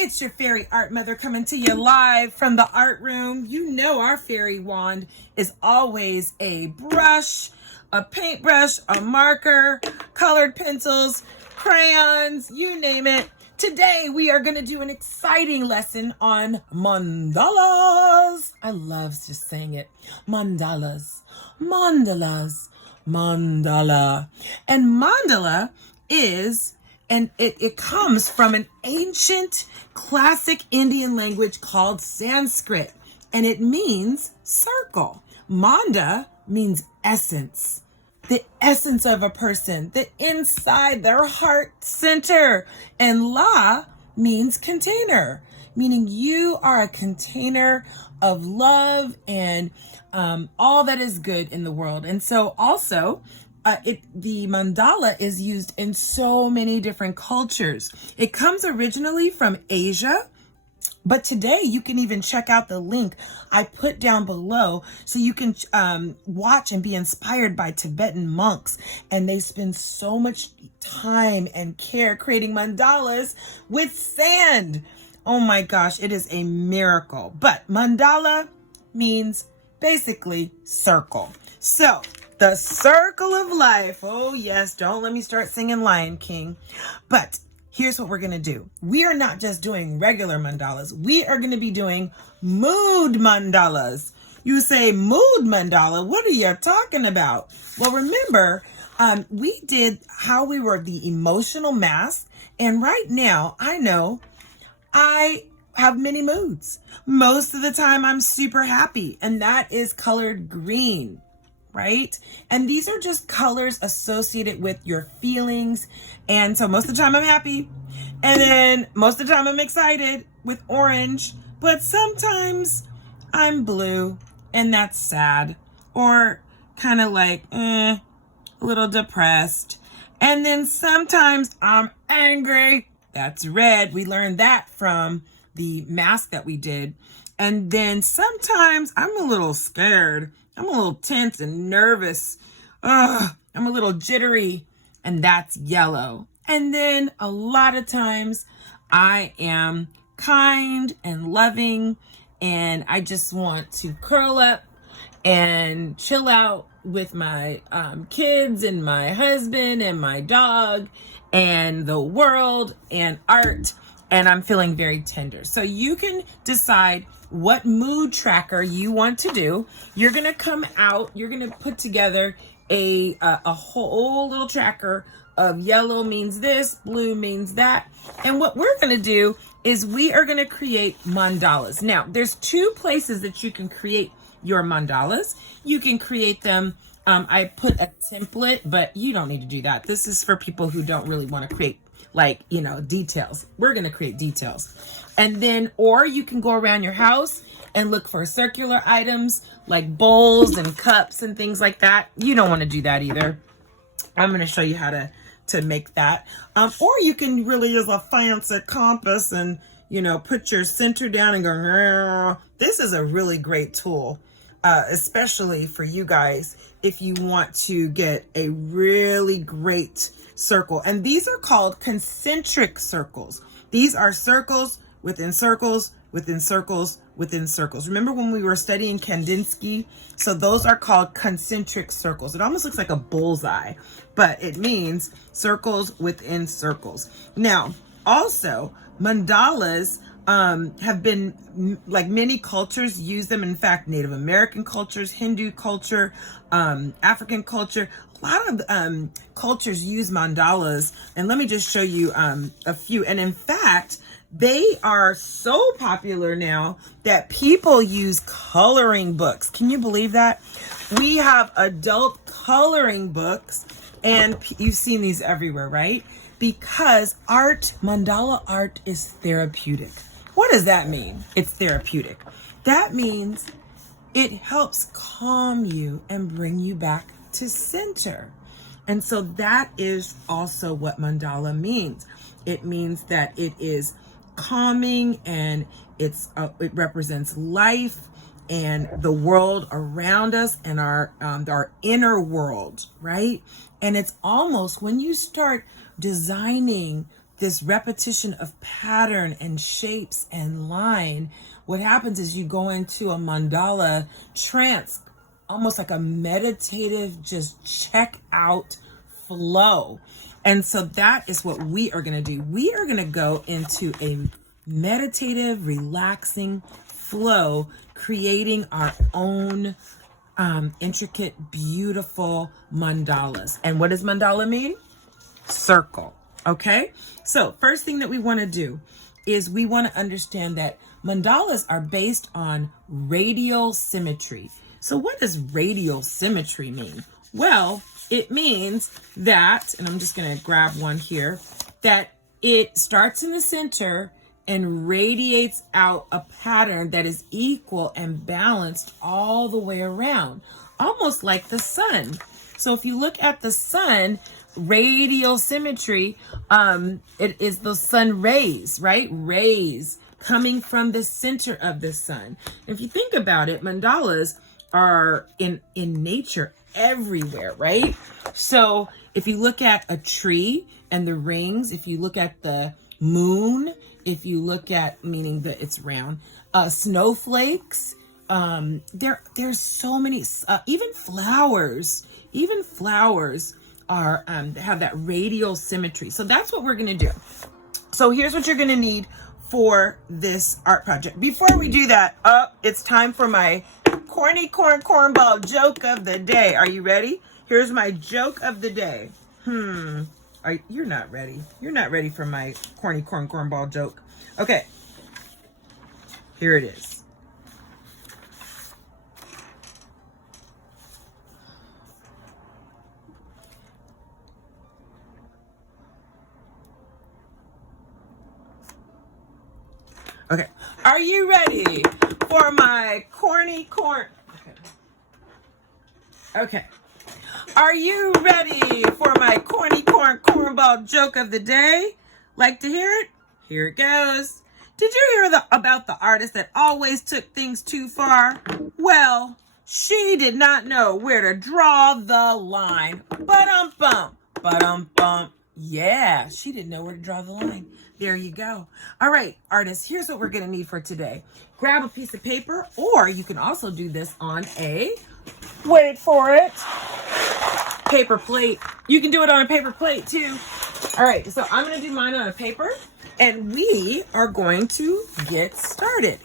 It's your fairy art mother coming to you live from the art room. You know our fairy wand is always a brush, a paintbrush, a marker, colored pencils, crayons, you name it. Today we are going to do an exciting lesson on mandalas. I love just saying it. Mandalas, mandalas, mandala. And mandala is, and it comes from an ancient classic Indian language called Sanskrit, and it means circle. Manda means essence, the essence of a person, the inside, their heart center. And la means container, meaning you are a container of love and all that is good in the world. And so also, the mandala is used in so many different cultures. It comes originally from Asia, but today you can even check out the link I put down below so you can watch and be inspired by Tibetan monks. And they spend so much time and care creating mandalas with sand. Oh my gosh, it is a miracle. But mandala means basically circle. So the circle of life. Oh yes, don't let me start singing Lion King. But here's what we're going to do. We are not just doing regular mandalas. We are going to be doing mood mandalas. You say mood mandala. What are you talking about? Well, remember, we did how we were the emotional mask. And right now, I know I have many moods. Most of the time, I'm super happy. And that is colored green. Right? And these are just colors associated with your feelings. And so most of the time I'm happy. And then most of the time I'm excited with orange. But sometimes I'm blue and that's sad. Or kind of like, a little depressed. And then sometimes I'm angry. That's red. We learned that from the mask that we did. And then sometimes I'm a little scared. I'm a little tense and nervous. I'm a little jittery, and that's yellow. And then a lot of times I am kind and loving, and I just want to curl up and chill out with my kids and my husband and my dog and the world and art. And I'm feeling very tender. So you can decide what mood tracker you want to do. You're going to come out, you're going to put together a whole little tracker of yellow means this, blue means that. And what we're going to do is we are going to create mandalas. Now, there's two places that you can create your mandalas. You can create them. I put a template, but you don't need to do that. This is for people who don't really want to create details. We're going to create details. And then, or you can go around your house and look for circular items like bowls and cups and things like that. You don't want to do that either. I'm going to show you how to make that. Or you can really use a fancy compass and, put your center down and go, this is a really great tool, especially for you guys if you want to get a really great circle. And these are called concentric circles. These are circles within circles within circles within circles. Remember when we were studying Kandinsky? So those are called concentric circles. It almost looks like a bullseye, but it means circles within circles. Now, also mandalas have been, like many cultures use them. In fact, Native American cultures, Hindu culture, African culture, a lot of cultures use mandalas. And let me just show you a few. And in fact, they are so popular now that people use coloring books. Can you believe that? We have adult coloring books, and you've seen these everywhere, right? Because mandala art is therapeutic. What does that mean? It's therapeutic. That means it helps calm you and bring you back to center. And so that is also what mandala means. It means that it is calming, and it represents life and the world around us and our inner world, right? And it's almost when you start designing this repetition of pattern and shapes and line, what happens is you go into a mandala trance, almost like a meditative, just check out flow. And so that is what we are going to do. We are going to go into a meditative, relaxing flow, creating our own intricate, beautiful mandalas. And what does mandala mean? Circle. Okay. So first thing that we want to do is we want to understand that mandalas are based on radial symmetry. So what does radial symmetry mean? Well, it means that, and I'm just going to grab one here, that it starts in the center and radiates out a pattern that is equal and balanced all the way around, almost like the sun. So if you look at the sun, radial symmetry, it is the sun rays, right? Rays coming from the center of the sun. If you think about it, mandalas are in nature everywhere, right? So if you look at a tree and the rings, if you look at the moon, if you look at, meaning that it's round, snowflakes, there's so many, even flowers are, have that radial symmetry. So that's what we're going to do. So here's what you're going to need for this art project. Before we do that, it's time for my corny cornball joke of the day. Are you ready? Here's my joke of the day. You're not ready. You're not ready for my corny cornball joke. Okay. Here it is. Okay. Are you ready for my corny corn? Okay. Are you ready for my corny cornball joke of the day? Like to hear it? Here it goes. Did you hear about the artist that always took things too far? Well, she did not know where to draw the line. Ba-dum-bum. Yeah, she didn't know where to draw the line. There you go. All right, artists, here's what we're going to need for today. Grab a piece of paper, or you can also do this on a, wait for it, paper plate. You can do it on a paper plate too. All right, so I'm going to do mine on a paper, and we are going to get started.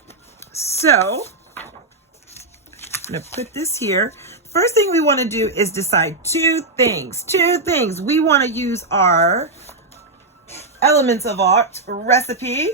So I'm going to put this here. First thing we want to do is decide two things. We want to use our elements of art recipe,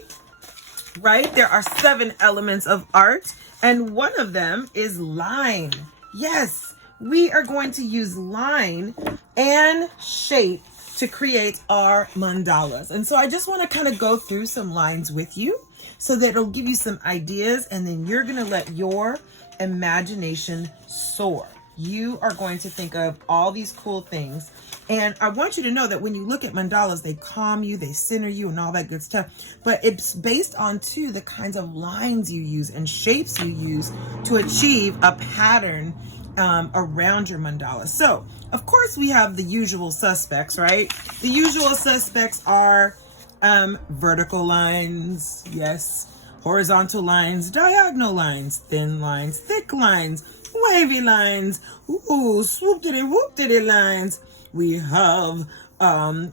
right? There are 7 elements of art, and one of them is line. Yes, we are going to use line and shape to create our mandalas. And so I just want to kind of go through some lines with you so that it'll give you some ideas, and then you're going to let your imagination soar. You are going to think of all these cool things. And I want you to know that when you look at mandalas, they calm you, they center you, and all that good stuff. But it's based on, too, the kinds of lines you use and shapes you use to achieve a pattern around your mandala. So, of course, we have the usual suspects, right? The usual suspects are vertical lines, yes, horizontal lines, diagonal lines, thin lines, thick lines, wavy lines, ooh, swoop-diddy lines. We have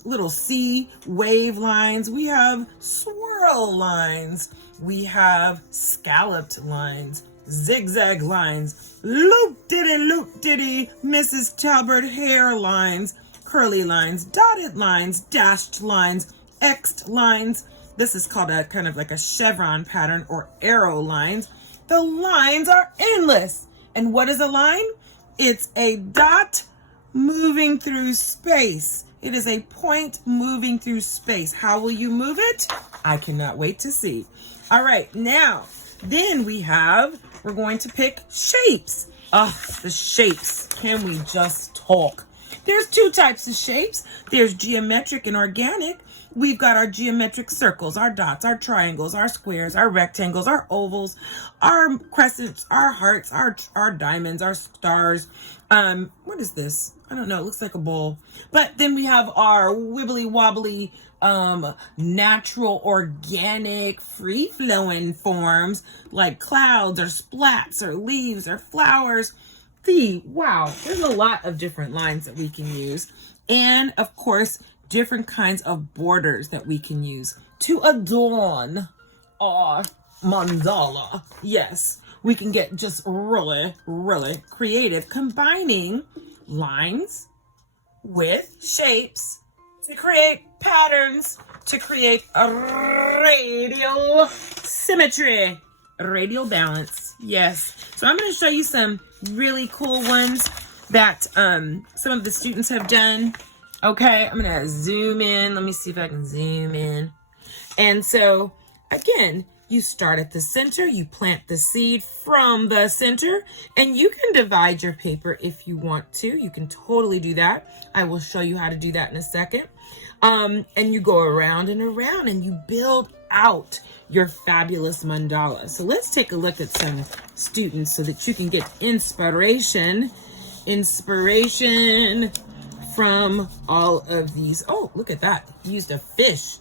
little C wave lines. We have swirl lines. We have scalloped lines, zigzag lines, loop-diddy, Mrs. Talbert hair lines, curly lines, dotted lines, dashed lines, X'd lines. This is called a kind of like a chevron pattern, or arrow lines. The lines are endless. And what is a line? It's a dot moving through space. It is a point moving through space. How will you move it? I cannot wait to see. All right, now, then we're going to pick shapes. The shapes. Can we just talk? There's 2 types of shapes. There's geometric and organic. We've got our geometric circles, our dots, our triangles, our squares, our rectangles, our ovals, our crescents, our hearts, our diamonds, our stars. What is this? I don't know. It looks like a bowl. But then we have our wibbly wobbly, natural, organic, free-flowing forms like clouds or splats or leaves or flowers. Wow, there's a lot of different lines that we can use. And of course, different kinds of borders that we can use to adorn our mandala. Yes, we can get just really, really creative, combining lines with shapes to create patterns, to create a radial symmetry, radial balance. Yes. So I'm going to show you some really cool ones that some of the students have done. Okay, I'm going to zoom in. Let me see if I can zoom in. And so, again, you start at the center, you plant the seed from the center, and you can divide your paper if you want to. You can totally do that. I will show you how to do that in a second. And you go around and around and you build out your fabulous mandala. So let's take a look at some students so that you can get inspiration from all of these. Oh, look at that. You used a fish.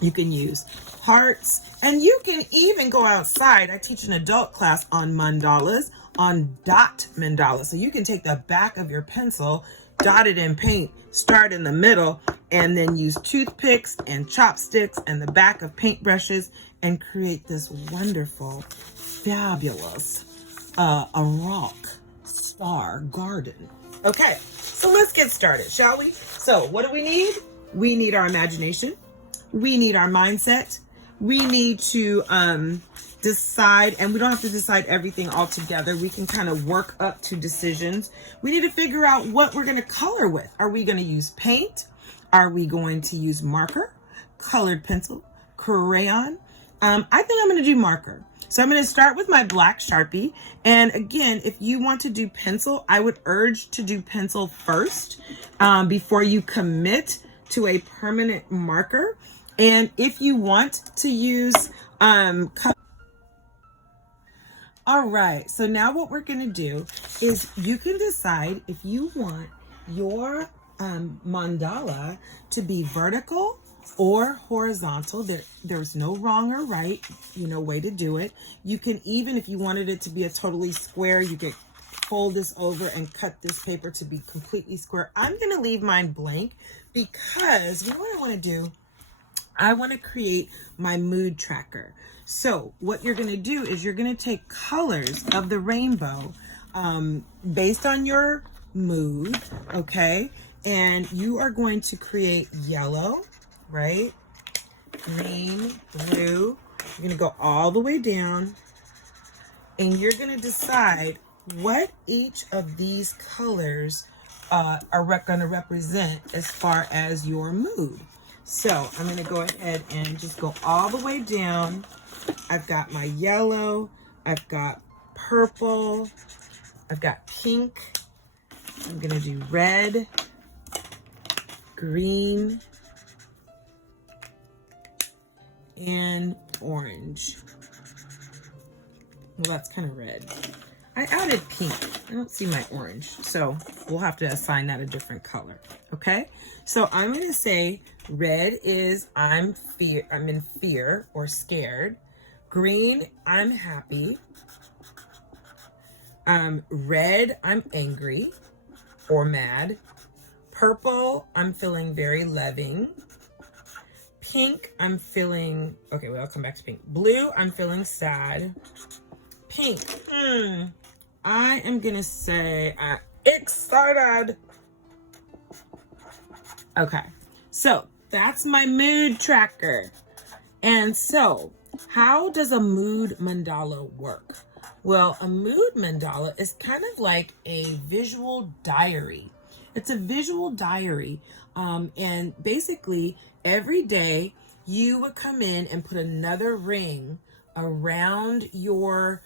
You can use hearts, and you can even go outside. I teach an adult class on mandalas, on dot mandalas. So you can take the back of your pencil, dot it in paint, start in the middle, and then use toothpicks and chopsticks and the back of paintbrushes and create this wonderful, fabulous, a rock star garden. Okay, so let's get started, shall we? So what do we need? We need our imagination. We need our mindset. We need to decide, and we don't have to decide everything all together. We can kind of work up to decisions. We need to figure out what we're going to color with. Are we going to use paint? Are we going to use marker, colored pencil, crayon? I think I'm going to do marker. So I'm going to start with my black Sharpie. And again, if you want to do pencil, I would urge to do pencil first before you commit to a permanent marker. And if you want to use all right, so now what we're going to do is you can decide if you want your mandala to be vertical or horizontal. There's no wrong or right, way to do it. You can even, if you wanted it to be a totally square, you could fold this over and cut this paper to be completely square. I'm going to leave mine blank because what I want to do, I want to create my mood tracker. So what you're going to do is you're going to take colors of the rainbow based on your mood, okay? And you are going to create yellow, right? Green, blue. You're going to go all the way down, and you're going to decide what each of these colors are going to represent as far as your mood. So I'm going to go ahead and just go all the way down. I've got my yellow, I've got purple, I've got pink, I'm going to do red, green, and orange. Well, that's kind of red. I added pink. I don't see my orange, so we'll have to assign that a different color. Okay, so I'm going to say red is I'm in fear or scared. Green, I'm happy. Red, I'm angry or mad. Purple, I'm feeling very loving. Pink, I'm feeling, okay, well, I'll come back to pink. Blue, I'm feeling sad. Pink, I am gonna say excited. Okay, so that's my mood tracker. And so, how does a mood mandala work? Well, a mood mandala is kind of like a visual diary. It's a visual diary. And basically, every day you would come in and put another ring around your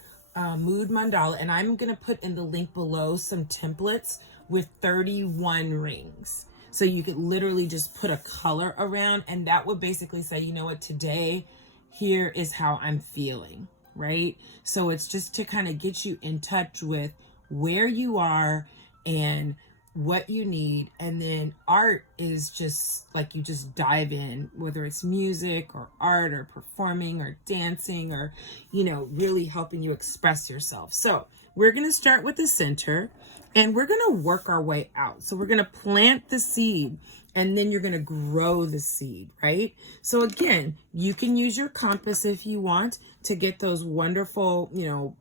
mood mandala. And I'm going to put in the link below some templates with 31 rings. So you could literally just put a color around, and that would basically say, you know what, today, here is how I'm feeling, right? So it's just to kind of get you in touch with where you are and what you need. And then art is just like, you just dive in, whether it's music or art or performing or dancing or, you know, really helping you express yourself. So we're going to start with the center and we're going to work our way out. So we're going to plant the seed and then you're going to grow the seed, right? So again, you can use your compass if you want to get those wonderful, you know,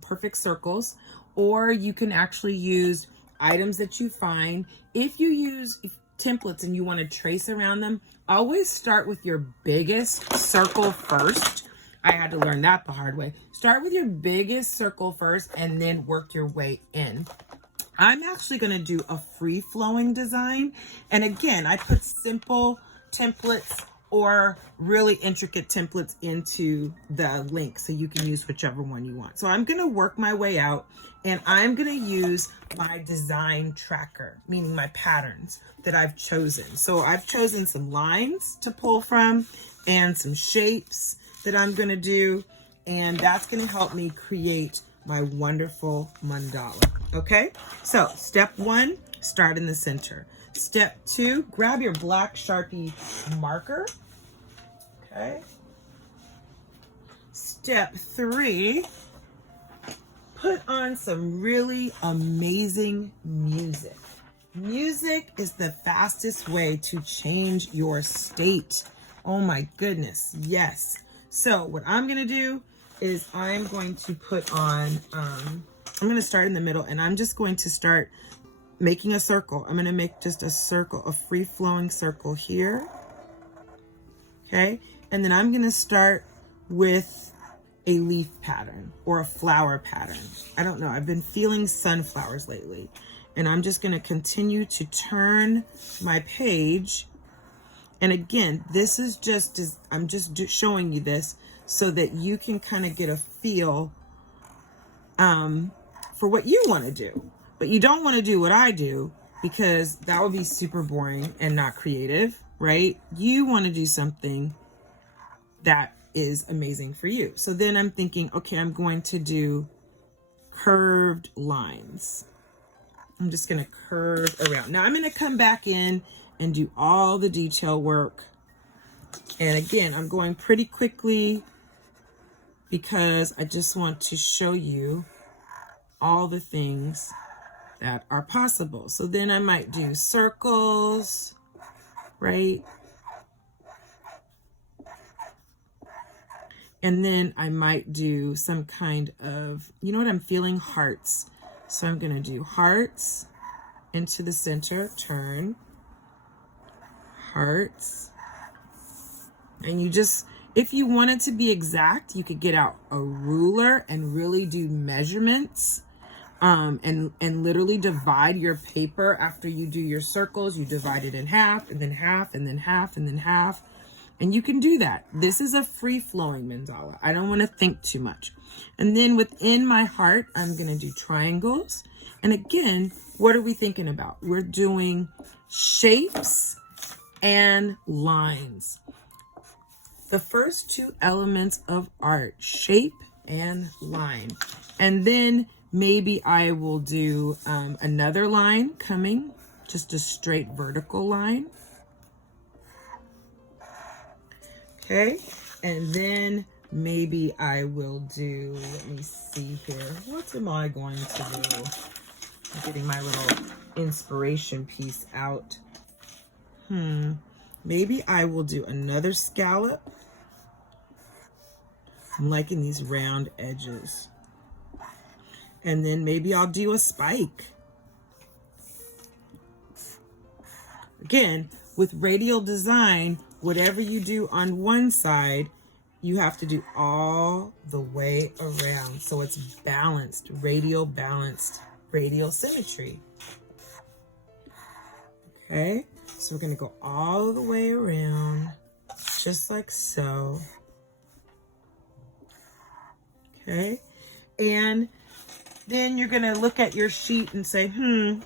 perfect circles, or you can actually use items that you find. If you use templates and you want to trace around them, always start with your biggest circle first. I had to learn that the hard way. Start with your biggest circle first and then work your way in. I'm actually going to do a free-flowing design. And again, I put simple templates or really intricate templates into the link so you can use whichever one you want. So I'm going to work my way out and I'm going to use my design tracker, meaning my patterns that I've chosen. So I've chosen some lines to pull from and some shapes that I'm going to do. And that's going to help me create my wonderful mandala. Okay, so step 1, start in the center. Step 2, grab your black Sharpie marker. Okay. Step 3, put on some really amazing music. Music is the fastest way to change your state. Oh my goodness, yes. So what I'm gonna do is I'm going to put on, I'm gonna start in the middle and I'm just going to start making a circle. I'm gonna make just a circle, a free-flowing circle here. Okay, and then I'm gonna start with a leaf pattern or a flower pattern. I don't know, I've been feeling sunflowers lately. And I'm just gonna continue to turn my page. And again, this is just, I'm just showing you this so that you can kind of get a feel for what you want to do. But you don't want to do what I do because that would be super boring and not creative, right? You want to do something that is amazing for you. So then I'm thinking, okay, I'm going to do curved lines. I'm just going to curve around. Now I'm going to come back in and do all the detail work. And again, I'm going pretty quickly because I just want to show you all the things that are possible. So then I might do circles, right? And then I might do some kind of, you know what I'm feeling? Hearts. So I'm going to do hearts into the center, turn, hearts. And you just, if you wanted to be exact, you could get out a ruler and really do measurements and literally divide your paper after you do your circles. You divide it in half and then half and then half and then half. And you can do that. This is a free-flowing mandala. I don't want to think too much. And then within my heart, I'm going to do triangles. And again, what are we thinking about? We're doing shapes and lines. The first 2 elements of art, shape and line. And then maybe I will do another line coming, just a straight vertical line. Okay, and then maybe I will do, let me see here. What am I going to do? I'm getting my little inspiration piece out. Maybe I will do another scallop. I'm liking these round edges. And then maybe I'll do a spike. Again, with radial design, whatever you do on one side, you have to do all the way around. So it's balanced, radial symmetry. Okay, so we're gonna go all the way around, just like so. Okay, and Then you're gonna look at your sheet and say,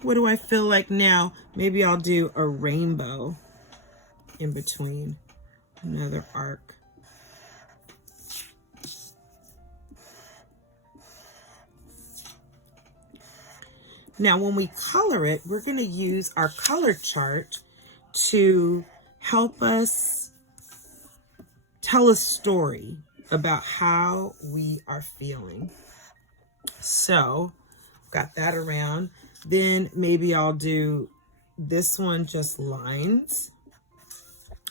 what do I feel like now? Maybe I'll do a rainbow in between, another arc. Now, when we color it, we're gonna use our color chart to help us tell a story about how we are feeling. So, got that around. Then maybe I'll do this one, just lines.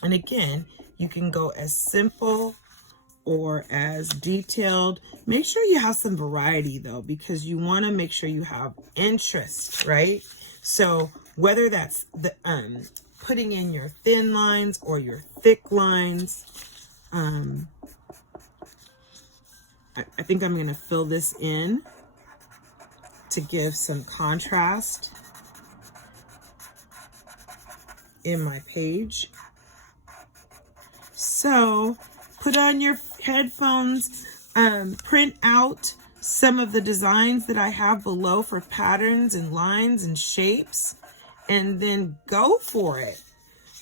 And again, you can go as simple or as detailed. Make sure you have some variety though, because you want to make sure you have interest, right? So whether that's the putting in your thin lines or your thick lines, I think I'm going to fill this in to give some contrast in my page. So put on your headphones, print out some of the designs that I have below for patterns and lines and shapes, and then go for it.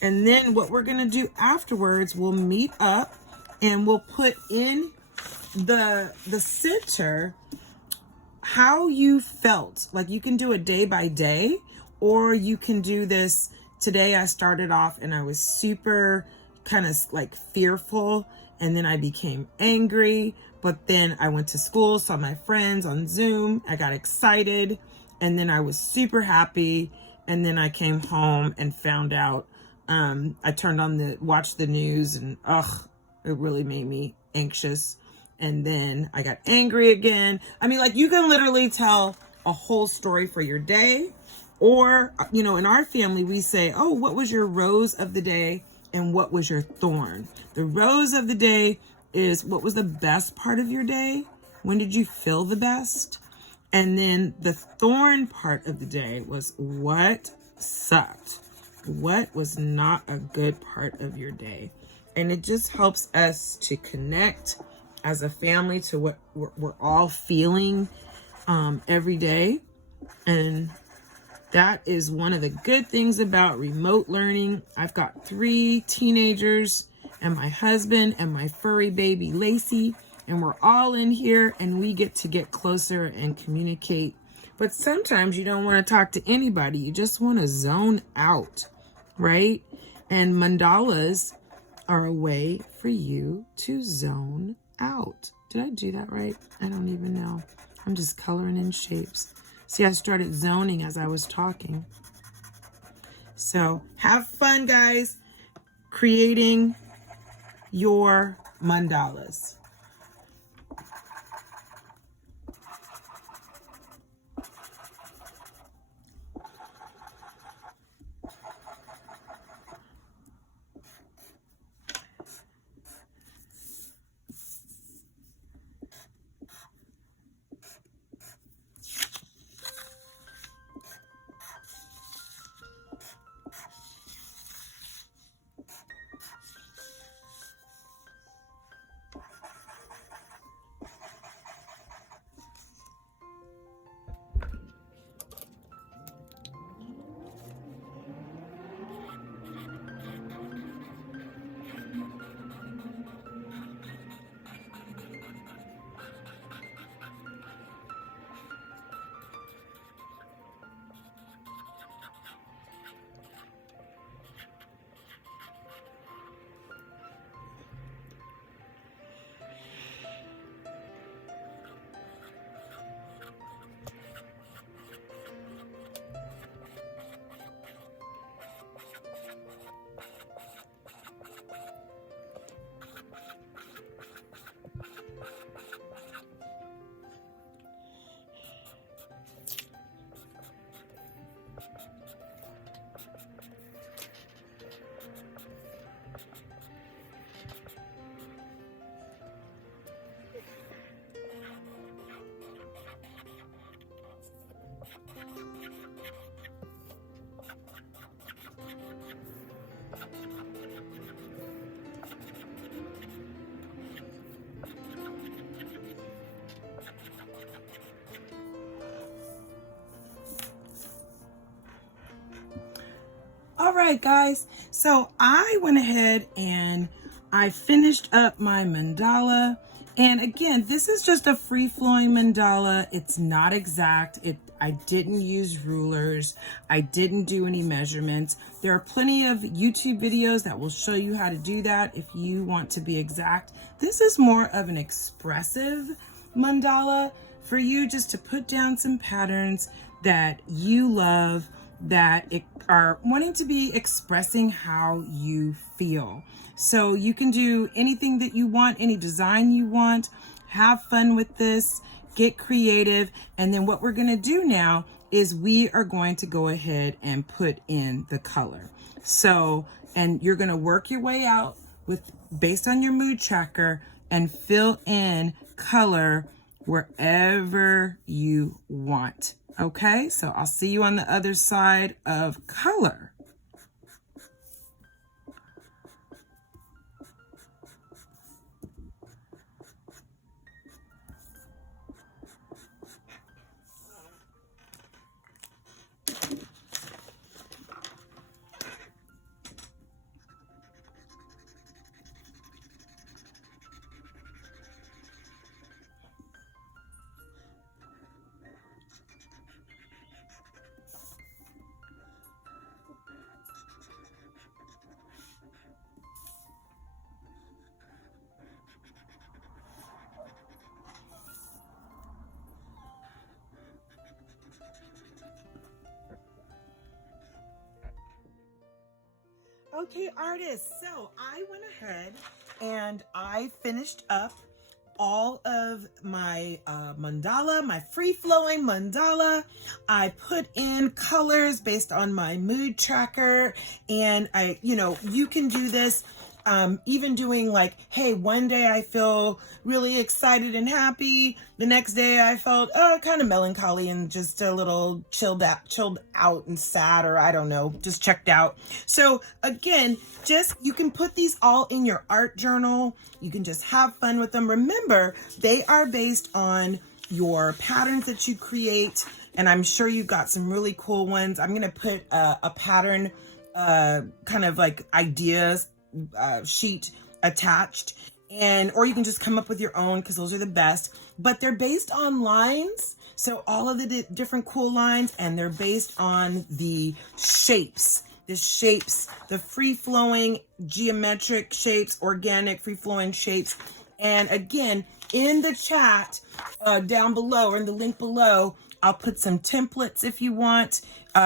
And then what we're going to do afterwards, we'll meet up and we'll put in the center how you felt. Like you can do it day by day, or you can do this. Today I started off and I was super kind of like fearful, and then I became angry, but then I went to school, saw my friends on Zoom, I got excited, and then I was super happy, and then I came home and found out, I turned on watched the news, and it really made me anxious, and then I got angry again. I mean, like, you can literally tell a whole story for your day, or, you know, in our family, we say, oh, what was your rose of the day? And what was your thorn? The rose of the day is what was the best part of your day? When did you feel the best? And then the thorn part of the day was what sucked. What was not a good part of your day? And it just helps us to connect as a family to what we're all feeling every day. And that is one of the good things about remote learning. I've got 3 teenagers and my husband and my furry baby Lacey, and we're all in here and we get to get closer and communicate. But sometimes you don't want to talk to anybody. You just want to zone out, right? And mandalas are a way for you to zone out. Did I do that right? I don't even know. I'm just coloring in shapes. See, I started zoning as I was talking. So have fun, guys, creating your mandalas. All right, guys. So I went ahead and I finished up my mandala. And again, this is just a free-flowing mandala. It's not exact. I didn't use rulers. I didn't do any measurements. There are plenty of YouTube videos that will show you how to do that if you want to be exact. This is more of an expressive mandala for you just to put down some patterns that you love, that are wanting to be expressing how you feel. So you can do anything that you want, any design you want. Have fun with this, get creative. And then what we're going to do now is we are going to go ahead and put in the color. So, and you're going to work your way out based on your mood tracker and fill in color wherever you want. Okay, so I'll see you on the other side of color. Okay, artists, so I went ahead and I finished up all of my mandala, my free-flowing mandala. I put in colors based on my mood tracker, and you can do this even doing like, hey, one day I feel really excited and happy. The next day I felt kind of melancholy and just a little chilled out and sad, or I don't know, just checked out. So again, you can put these all in your art journal. You can just have fun with them. Remember, they are based on your patterns that you create, and I'm sure you've got some really cool ones. I'm gonna put a pattern kind of like ideas sheet attached, or you can just come up with your own, because those are the best. But they're based on lines, so all of the different cool lines, and they're based on the shapes, the free-flowing geometric shapes, organic free-flowing shapes. And again, in the chat down below, or in the link below, I'll put some templates if you want.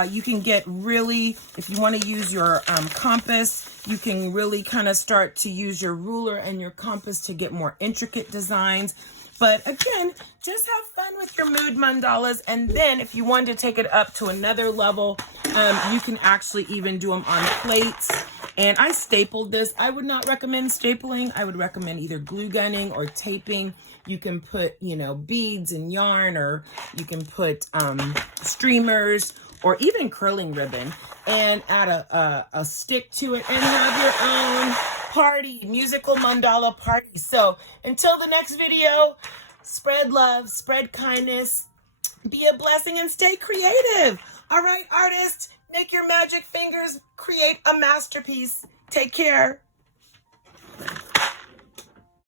You can get really, if you want to use your compass, you can really kind of start to use your ruler and your compass to get more intricate designs. But again, just have fun with your mood mandalas. And then if you want to take it up to another level, you can actually even do them on plates. And I stapled this. I would not recommend stapling. I would recommend either glue gunning or taping. You can put, beads and yarn, or you can put streamers, or even curling ribbon, and add a stick to it, and have your own musical mandala party. So until the next video, spread love, spread kindness, be a blessing, and stay creative. All right, artists, make your magic fingers create a masterpiece. Take care.